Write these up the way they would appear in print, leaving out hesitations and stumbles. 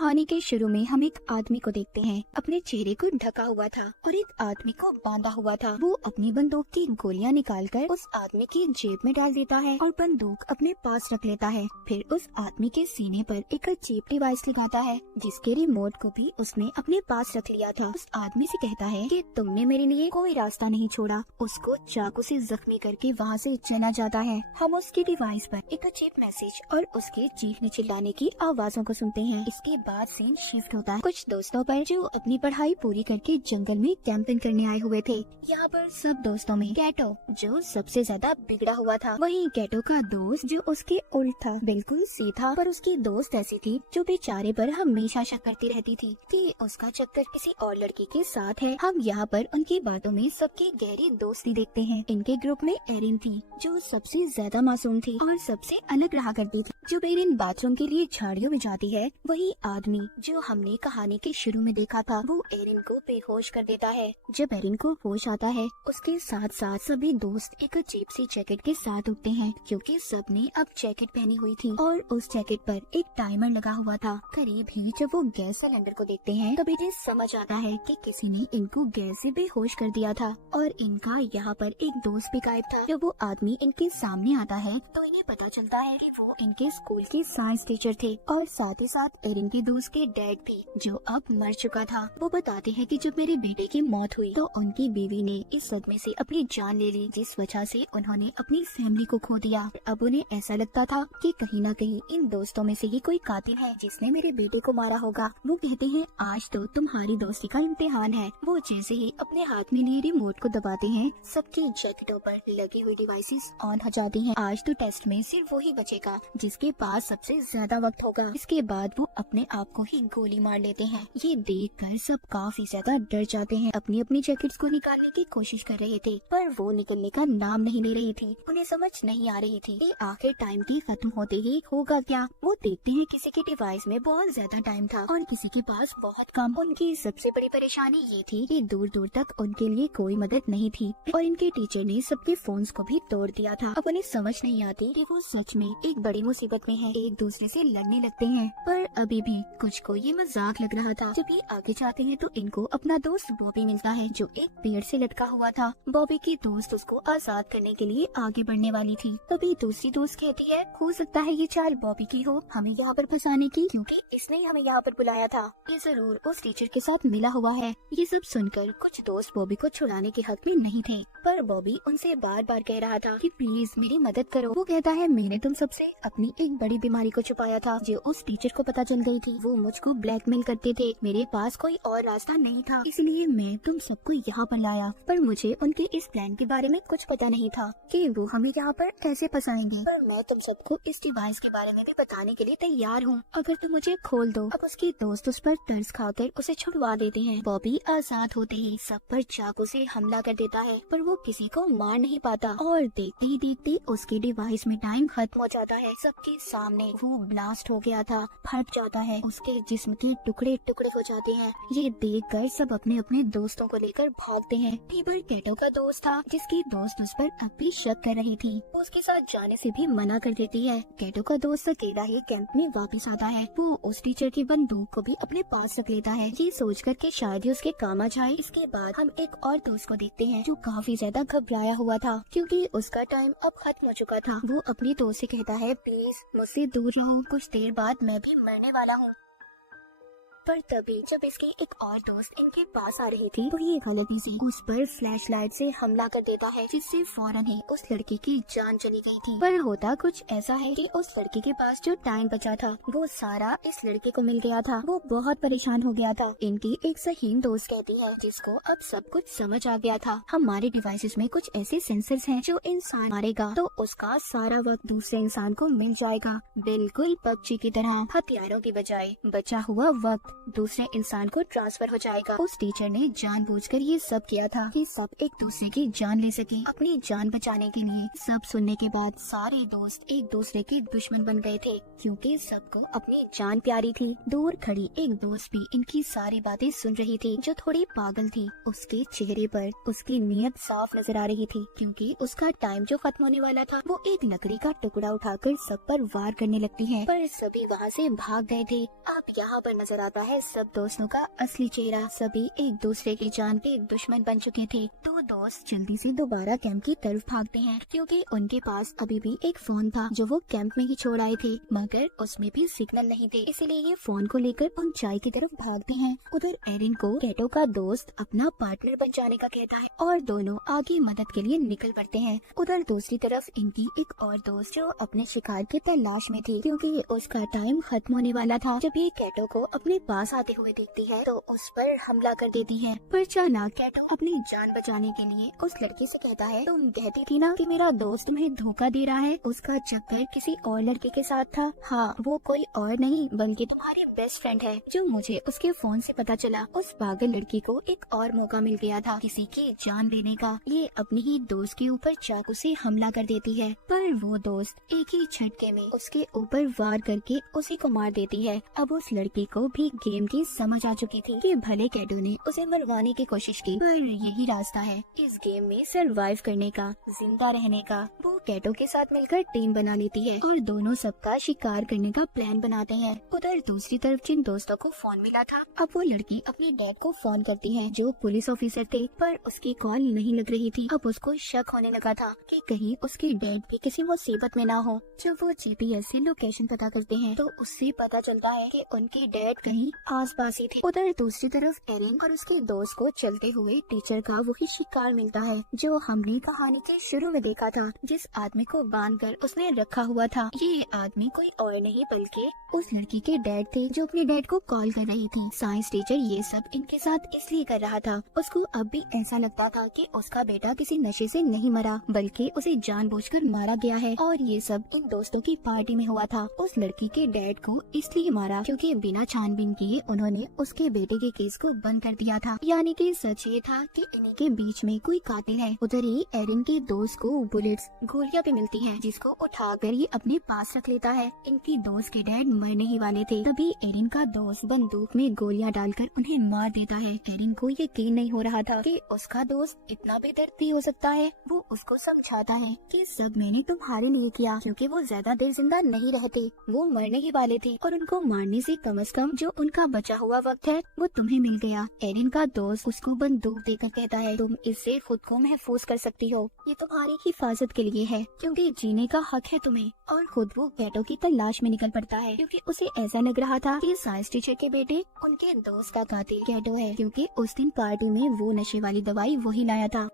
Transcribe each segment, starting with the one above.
कहानी के शुरू में हम एक आदमी को देखते हैं। अपने चेहरे को ढका हुआ था और एक आदमी को बांधा हुआ था। वो अपनी बंदूक की गोलियां निकालकर उस आदमी की जेब में डाल देता है और बंदूक अपने पास रख लेता है। फिर उस आदमी के सीने पर एक चीप डिवाइस लगाता है जिसके रिमोट को भी उसने अपने पास रख लिया था। उस आदमी से कहता है कि तुमने मेरे लिए कोई रास्ता नहीं छोड़ा। उसको चाकू से जख्मी करके वहाँ से चला जाता है। हम उसकी डिवाइस पर एक चीप मैसेज और उसके चीखने चिल्लाने की आवाजों को सुनते हैं। इसके बाद सीन शिफ्ट होता है कुछ दोस्तों पर जो अपनी पढ़ाई पूरी करके जंगल में कैंपिंग करने आए हुए थे। यहाँ पर सब दोस्तों में कैटो जो सबसे ज्यादा बिगड़ा हुआ था। वहीं कैटो का दोस्त जो उसके उल्ट था, बिल्कुल सीधा, पर उसकी दोस्त ऐसी थी जो बेचारे पर हमेशा शक करती रहती थी कि उसका चक्कर किसी और लड़की के साथ है। हम यहाँ पर उनकी बातों में सबकी गहरी दोस्ती देखते हैं। इनके ग्रुप में एरिन थी जो सबसे ज्यादा मासूम थी और सबसे अलग रहा करती थी। जब एरिन बाथरूम के लिए झाड़ियों में जाती है, वही आदमी जो हमने कहानी के शुरू में देखा था वो एरिन को बेहोश कर देता है। जब एरिन को होश आता है, उसके साथ साथ सभी दोस्त एक अजीब सी जैकेट के साथ उठते हैं क्योंकि सबने अब जैकेट पहनी हुई थी और उस जैकेट पर एक टाइमर लगा हुआ था। करीब ही जब वो गैस सिलेंडर को देखते हैं तब इन्हें समझ आता है कि किसी ने इनको गैस से बेहोश कर दिया था और इनका यहाँ पर एक दोस्त भी गायब था। जब वो आदमी इनके सामने आता है तो इन्हें पता चलता है कि वो इनके स्कूल के साइंस टीचर थे और साथ ही साथ एरिन के दोस्त के डैड भी जो अब मर चुका था। वो बताते हैं कि जब मेरे बेटे की मौत हुई तो उनकी बीवी ने इस सदमे से अपनी जान ले ली जिस वजह से उन्होंने अपनी फैमिली को खो दिया। अब उन्हें ऐसा लगता था कि कहीं न कहीं इन दोस्तों में से ही कोई कातिल है जिसने मेरे बेटे को मारा होगा। वो कहते हैं आज तो तुम्हारी दोस्ती का इम्तिहान है। वो जैसे ही अपने हाथ में लिए रिमोट को दबाते हैं सबकी जैकेटों पर लगी हुई डिवाइसेस ऑन हो जाती हैं। आज तो टेस्ट में सिर्फ वही बचेगा जिसके पास सबसे ज्यादा वक्त होगा। इसके बाद वो अपने आप को ही गोली मार लेते हैं। ये देखकर सब काफी ज्यादा डर जाते हैं। अपनी अपनी जैकेट्स को निकालने की कोशिश कर रहे थे पर वो निकलने का नाम नहीं ले रही थी। उन्हें समझ नहीं आ रही थी कि आखिर टाइम की खत्म होते ही होगा क्या। वो देखते हैं किसी के डिवाइस में बहुत ज्यादा टाइम था और किसी के पास बहुत कम। उनकी सबसे बड़ी परेशानी ये थी कि दूर दूर तक उनके लिए कोई मदद नहीं थी और इनके टीचर ने सबके फोन्स को भी तोड़ दिया था। अब उन्हें समझ नहीं आती कि वो सच में एक बड़ी मुसीबत में है। एक दूसरे से लड़ने लगते हैं पर अभी भी कुछ को ये मजाक लग रहा था। जब ये आगे जाते हैं तो इनको अपना दोस्त बॉबी मिलता है जो एक पेड़ से लटका हुआ था। बॉबी की दोस्त उसको आजाद करने के लिए आगे बढ़ने वाली थी। तभी दूसरी दोस्त कहती है हो सकता है ये चाल बॉबी की हो हमें यहाँ पर फंसाने की, क्योंकि इसने ही हमें यहाँ पर बुलाया था। ये जरूर उस टीचर के साथ मिला हुआ है। ये सब सुनकर कुछ दोस्त बॉबी को छुड़ाने के हक में नहीं थे पर बॉबी उनसे बार बार कह रहा था कि प्लीज मेरी मदद करो। वो कहता है मैंने तुम सबसे अपनी एक बड़ी बीमारी को छुपाया था जो उस टीचर को पता चल गई थी। वो मुझको ब्लैकमेल करते थे। मेरे पास कोई और रास्ता नहीं था इसलिए मैं तुम सबको यहाँ पर लाया। पर मुझे उनके इस प्लान के बारे में कुछ पता नहीं था कि वो हमें यहाँ पर कैसे फंसाएंगे। पर मैं तुम सबको इस डिवाइस के बारे में भी बताने के लिए तैयार हूँ अगर तुम मुझे खोल दो। अब उसके दोस्त उस पर तरस खाकर उसे छुड़वा देते हैं। बॉबी आजाद होते ही सब पर चाकू से हमला कर देता है पर वो किसी को मार नहीं पाता और देखते ही देखते उसके डिवाइस में टाइम खत्म हो जाता है। सबके सामने वो ब्लास्ट हो गया था फट जाता है। उसके जिस्म के टुकड़े टुकड़े हो जाते हैं। ये देखकर सब अपने अपने दोस्तों को लेकर भागते हैं। टेबर कैटो का दोस्त था जिसकी दोस्त उस पर अब भी शक कर रही थी। वो उसके साथ जाने से भी मना कर देती है। कैटो का दोस्त अकेला ही कैंप में वापस आता है। वो उस टीचर की बंदूक को भी अपने पास रख लेता है ये सोचकर कि शायद ही उसके काम आ जाए। इसके बाद हम एक और दोस्त को देखते हैं जो काफी ज्यादा घबराया हुआ था क्योंकि उसका टाइम अब खत्म हो चुका था। वो अपनी दोस्त से कहता है प्लीज मुझसे दूर रहो, कुछ देर बाद मैं भी मरने वाला हूँ। पर तभी जब इसकी एक और दोस्त इनके पास आ रही थी तो ये गलती से उस पर फ्लैशलाइट से हमला कर देता है जिससे फौरन ही उस लड़की की जान चली गई थी। पर होता कुछ ऐसा है कि उस लड़की के पास जो टाइम बचा था वो सारा इस लड़के को मिल गया था। वो बहुत परेशान हो गया था। इनकी एक सही दोस्त कहती है जिसको अब सब कुछ समझ आ गया था हमारे डिवाइसेस में कुछ ऐसे सेंसर्स हैं जो इंसान मारेगा तो उसका सारा वक्त दूसरे इंसान को मिल जाएगा, बिल्कुल पबजी की तरह। हथियारों की बजाय बचा हुआ वक्त दूसरे इंसान को ट्रांसफर हो जाएगा। उस टीचर ने जानबूझकर ये सब किया था कि सब एक दूसरे की जान ले सके, अपनी जान बचाने के लिए। सब सुनने के बाद सारे दोस्त एक दूसरे के दुश्मन बन गए थे, क्योंकि सबको अपनी जान प्यारी थी। दूर खड़ी एक दोस्त भी इनकी सारी बातें सुन रही थी, जो थोड़ी पागल थी। उसके चेहरे पर उसकी नीयत साफ नजर आ रही थी, क्योंकि उसका टाइम जो खत्म होने वाला था। वो एक लकड़ी का टुकड़ा उठाकर सब पर वार करने लगती है, पर सभी वहाँ से भाग गए थे। अब यहाँ पर नजर आता है सब दोस्तों का असली चेहरा। सभी एक दूसरे की जान के दुश्मन बन चुके थे। दो दोस्त जल्दी से दोबारा कैंप की तरफ भागते हैं, क्योंकि उनके पास अभी भी एक फोन था जो वो कैंप में ही छोड़ आए थे, मगर उसमें भी सिग्नल नहीं थे। इसलिए ये फोन को लेकर ऊंचाई की तरफ भागते हैं। उधर एरिन को कैटो का दोस्त अपना पार्टनर बन जाने का कहता है और दोनों आगे मदद के लिए निकल पड़ते हैं। उधर दूसरी तरफ इनकी एक और दोस्त जो अपने शिकार के तलाश में थी, क्योंकि उसका टाइम खत्म होने वाला था। जब ये कैटो को अपने पास आते हुए देखती है तो उस पर हमला कर देती है। पर चालाक कैटो अपनी जान बचाने के लिए उस लड़के से कहता है, तुम कहती थी ना कि मेरा दोस्त तुम्हें धोखा दे रहा है, उसका चक्कर किसी और लड़के के साथ था। हाँ, वो कोई और नहीं बल्कि तुम्हारी बेस्ट फ्रेंड है, जो मुझे उसके फोन से पता चला। उस पागल लड़की को एक और मौका मिल गया था किसी की जान लेने का। ये अपनी ही दोस्त के ऊपर चाकू से हमला कर देती है, पर वो दोस्त एक ही झटके में उसके ऊपर वार करके उसी को मार देती है। अब उस लड़की को भी गेम की समझ आ चुकी थी कि भले कैटो ने उसे मरवाने की कोशिश की, पर यही रास्ता है इस गेम में सरवाइव करने का, जिंदा रहने का। वो कैटो के साथ मिलकर टीम बना लेती है और दोनों सबका शिकार करने का प्लान बनाते हैं। उधर दूसरी तरफ जिन दोस्तों को फोन मिला था, अब वो लड़की अपने डैड को फोन करती है जो पुलिस ऑफिसर थे, पर उसकी कॉल नहीं लग रही थी। अब उसको शक होने लगा था कि कहीं उसके डैड भी किसी मुसीबत में ना हो। जब वो जीपीएस से लोकेशन पता करते हैं तो उससे पता चलता है कि उनके डैड कहीं आसपास ही थे। उधर दूसरी तरफ एरिन और उसके दोस्त को चलते हुए टीचर का वही शिकार मिलता है जो हमने कहानी के शुरू में देखा था, जिस आदमी को बांधकर उसने रखा हुआ था। ये आदमी कोई और नहीं बल्कि उस लड़की के डैड थे जो अपने डैड को कॉल कर रही थी। साइंस टीचर ये सब इनके साथ इसलिए कर रहा था, उसको अब भी ऐसा लगता था कि उसका बेटा किसी नशे से नहीं मरा बल्कि उसे जानबूझकर मारा गया है, और ये सब इन दोस्तों की पार्टी में हुआ था। उस लड़की के डैड को इसलिए मारा क्योंकि बिना छानबीन किए उन्होंने उसके बेटे के केस को बंद कर दिया था। यानी कि सच ये था कि इन्हीं के बीच में कोई कातिल है। उधर ही एरिन के दोस्त को बुलेट्स गोलियां भी मिलती हैं, जिसको उठाकर ये अपने पास रख लेता है। इनकी दोस्त के डैड मरने ही वाले थे, तभी एरिन का दोस्त बंदूक में गोलियां डालकर उन्हें मार देता है। एरिन को यकीन नहीं हो रहा था कि उसका दोस्त इतना बेदर्द हो सकता है। वो उसको समझाता है कि सब मैंने तुम्हारे लिए किया, क्योंकि वो ज्यादा देर जिंदा नहीं रहते, वो मरने ही वाले थे और उनको मारने से कम जो उनका बचा हुआ वक्त है वो तुम्हें मिल गया। एरिन का दोस्त उसको बंदूक देकर कहता है, तुम इससे खुद को महफूज कर सकती हो, ये तुम्हारी हिफाजत के लिए है, क्योंकि जीने का हक है तुम्हें। और खुद वो कैटो की तलाश में निकल पड़ता है, क्योंकि उसे ऐसा लग रहा था कि साइंस टीचर के बेटे उनके दोस्त का कातिल कैटो है, क्योंकि उस दिन पार्टी में वो नशे वाली दवाई वही लाया था।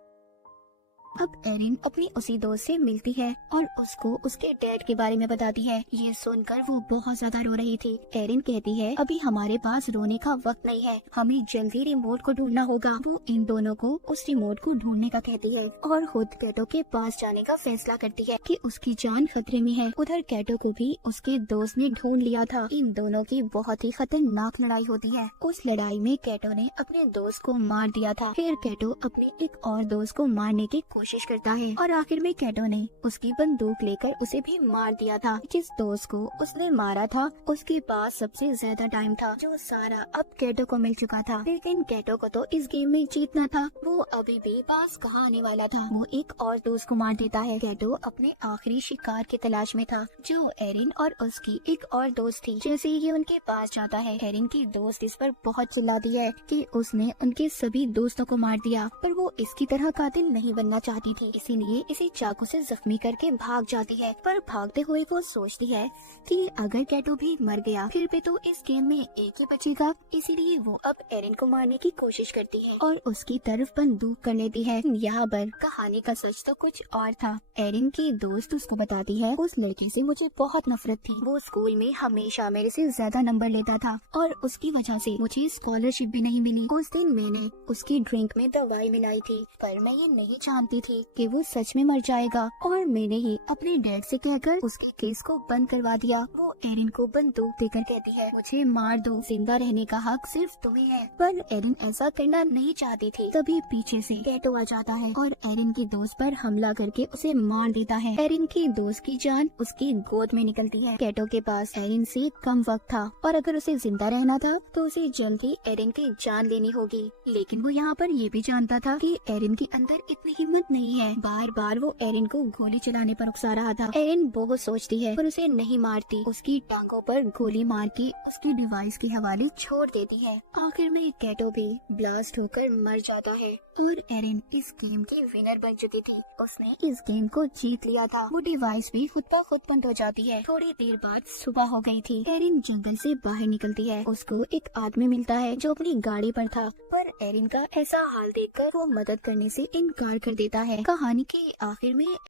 अब एरिन अपनी उसी दोस्त से मिलती है और उसको उसके डैड के बारे में बताती है। ये सुनकर वो बहुत ज्यादा रो रही थी। एरिन कहती है, अभी हमारे पास रोने का वक्त नहीं है, हमें जल्दी रिमोट को ढूंढना होगा। वो इन दोनों को उस रिमोट को ढूंढने का कहती है और खुद कैटो के पास जाने का फैसला करती है कि उसकी जान खतरे में है। उधर कैटो को भी उसके दोस्त ने ढूंढ लिया था। इन दोनों की बहुत ही खतरनाक लड़ाई होती है। उस लड़ाई में कैटो ने अपने दोस्त को मार दिया था। फिर कैटो अपने एक और दोस्त को मारने की कोशिश करता है और आखिर में कैटो ने उसकी बंदूक लेकर उसे भी मार दिया था। जिस दोस्त को उसने मारा था उसके पास सबसे ज्यादा टाइम था, जो सारा अब कैटो को मिल चुका था। लेकिन कैटो को तो इस गेम में जीतना था, वो अभी भी पास कहाँ आने वाला था। वो एक और दोस्त को मार देता है। कैटो अपने आखिरी शिकार की तलाश में था, जो एरिन और उसकी एक और दोस्त थी। जैसे ही उनके पास जाता है, एरिन की दोस्त इस पर बहुत चिल्लाती है कि उसने उनके सभी दोस्तों को मार दिया, पर वो इसकी तरह कातिल नहीं बनना चाहती थी, इसीलिए इसे चाकू से जख्मी करके भाग जाती है। पर भागते हुए वो सोचती है कि अगर कैटो भी मर गया फिर भी तो इस गेम में एक ही बचेगा, इसीलिए वो अब एरिन को मारने की कोशिश करती है और उसकी तरफ बंदूक कर लेती है। यहाँ पर कहानी का सच तो कुछ और था। एरिन की दोस्त उसको बताती है, उस लड़के से मुझे बहुत नफरत थी, वो स्कूल में हमेशा मेरे से ज्यादा नंबर लेता था और उसकी वजह से मुझे स्कॉलरशिप भी नहीं मिली। उस दिन मैंने उसकी ड्रिंक में दवाई मिलाई थी, पर मैं ये नहीं जानती थी कि वो सच में मर जाएगा और मैंने ही अपने डैड से कहकर उसके केस को बंद करवा दिया। वो एरिन को बंदूक देकर कहती है, मुझे मार दो, जिंदा रहने का हक सिर्फ तुम्हें है। पर एरिन ऐसा करना नहीं चाहती थी। तभी पीछे से कैटो आ जाता है और एरिन की दोस्त पर हमला करके उसे मार देता है। एरिन की दोस्त की जान उसकी गोद में निकलती है। कैटो के पास एरिन से कम वक्त था और अगर उसे जिंदा रहना था तो उसे जल्द ही एरिन की जान लेनी होगी। लेकिन वो यहाँ पर ये भी जानता था कि एरिन के अंदर इतनी हिम्मत नहीं है। बार बार वो एरिन को गोली चलाने पर उकसा रहा था। एरिन बहुत सोचती है पर उसे नहीं मारती। उसकी टांगों पर गोली मार के उसकी डिवाइस के हवाले छोड़ देती है। आखिर में कैटो भी ब्लास्ट होकर मर जाता है और एरिन इस गेम की विनर बन चुकी थी। उसने इस गेम को जीत लिया था। वो डिवाइस भी खुद ब खुद बंद हो जाती है। थोड़ी देर बाद सुबह हो गई थी। एरिन जंगल से बाहर निकलती है। उसको एक आदमी मिलता है जो अपनी गाड़ी पर था, पर एरिन का ऐसा हाल देखकर वो मदद करने से इनकार कर देता है। कहानी के आखिर में